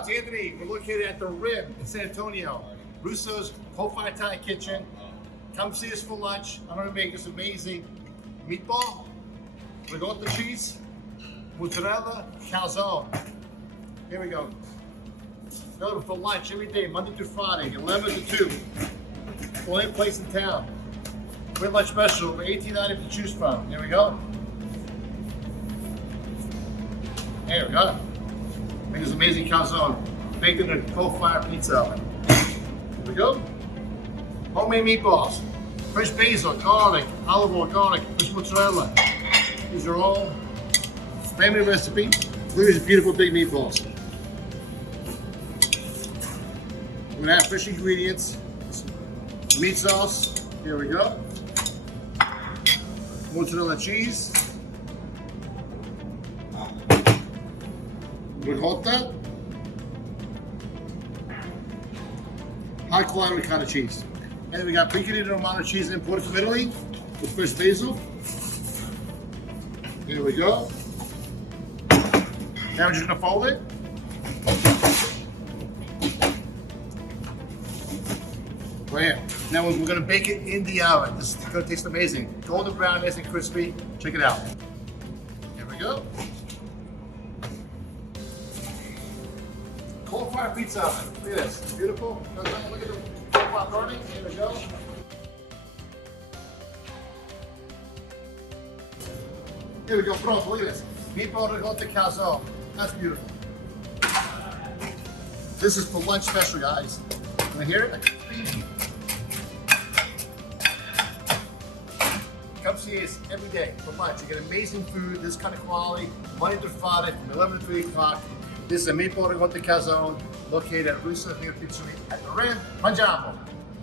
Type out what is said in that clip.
it's Anthony. We're located at the Rib in San Antonio. Russo's Coal-Fired Italian Kitchen. Come see us for lunch. I'm gonna make this amazing meatball, ricotta cheese, mozzarella, calzone. Here we go. Available for lunch every day, Monday through Friday, 11 to 2. Only place in town. Great lunch special, over 18 items to choose from. Here we go. There we go. Make this amazing calzone, baked in a coal-fired pizza oven. Here we go. Homemade meatballs, fresh basil, garlic, olive oil, garlic, fresh mozzarella. These are all family recipe. Look at these beautiful big meatballs. We're gonna have fresh ingredients, meat sauce. Here we go. Mozzarella cheese. Ricotta. High quality ricotta cheese. And then we got piccalilli romano cheese imported from Italy with fresh basil. Here we go. Now we're just gonna fold it. Right here. Now we're gonna bake it in the oven. This is gonna taste amazing. Golden brown, nice and crispy. Check it out. Here we go. Coal-fired pizza oven. Look at this. Beautiful. Look at the coal-fired burning. Here we go. Here we go. Pronto. Look at this. Meatball ricotta calzone. That's beautiful. This is for lunch special, guys. Want to hear it? Come see us every day for lunch. You get amazing food, this kind of quality, Monday through Friday from 11 to 3 o'clock. This is a meatball ricotta calzone located at Russo Family Recipes at the Rib. Mangiamo!